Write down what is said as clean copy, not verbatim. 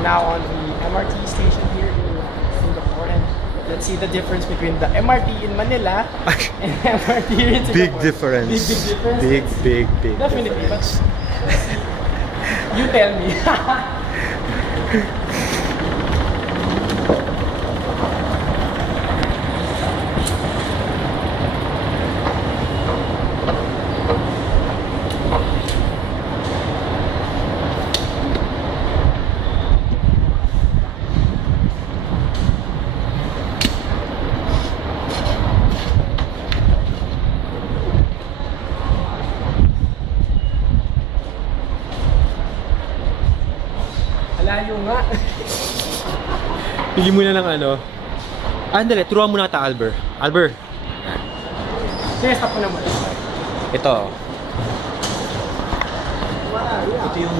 are now on the MRT station here in Singapore, and let's see the difference between the MRT in Manila and MRT here in Singapore. Big difference. Big difference. Big Definitely, difference. but you tell me. Layo nga. Pili muna ng ano. Andale, turuan muna kita, Albert. Albert. Sige, stop mo naman. Ito. Ito yung...